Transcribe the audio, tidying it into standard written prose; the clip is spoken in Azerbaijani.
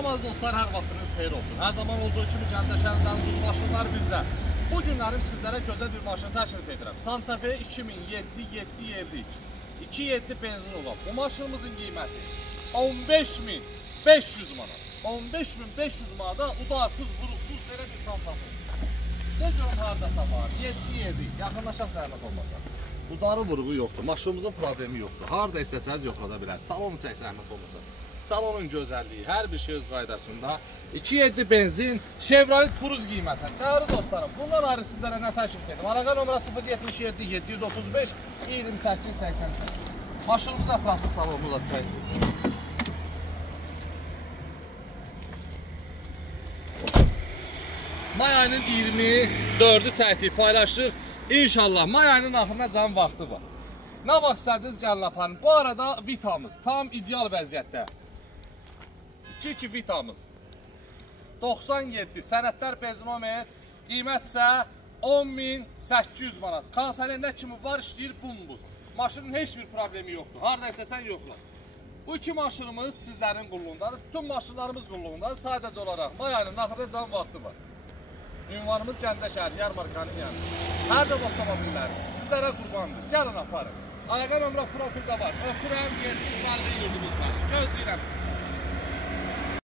Aziz dostlar, hər vaxtınız xeyir olsun. Hər zaman olduğu kimi Gəncə şəhərindən ucuz maşınlar bizdə. Bu günlərim sizlərə gözəl bir maşın təklif edirəm. Santa Fe 2007-752 2.7 benzin olan bu maşınımızın qiyməti 15.500 manat. 15.500 manada udarsız, vuruqsuz belə bir Santa Fe. Ne görüm haradasa var, 7-7, yaxınlaşaq zəhmət olmasa. Udarı vuruğu yoxdur, maşınımızın problemi yoxdur. Harada istəsəniz yoxlada bilərsiniz, salonu çək zəhmət olmasa. Salonun gözəlliyi, hər bir şey öz qaydasında. 2.7 benzin, Chevrolet Cruze qiyməti. Değerli dostlarım, bundan ayrı sizlərə nə təklif edim? Əlaqə nömrə 077 735 28 88. Maşınımıza ətraflı salonumuza çək. May ayının 24'ü çəkdik, paylaşdıq. İnşallah may ayının axırına can vaxtı var. Nə vaxt istədiniz gəlin aparın. Bu arada Vitamız tam ideal vəziyyətdə. 2 Vitamız 97 sənədlər benzinomer, qiymət isə 10.800 manat. Konsolində kimi var, işləyir bumbuz. Maşının heç bir problemi yoxdur. Harada istəsən yoxla. Bu iki maşınımız sizlərin qulluğundadır. Bütün maşınlarımız qulluğundadır. Sadəcə olaraq may ayının axırda can vaxtı var. Ünvanımız Gəncə şəhəri, Yarmarkanın yanında. Hər də avtomobillər sizlərə qurbandır. Gəlin aparın. Əlaqə nömrə profildə var. Öpürəm, yeriniz var, yurdunuz var. Gözləyirəm sizi.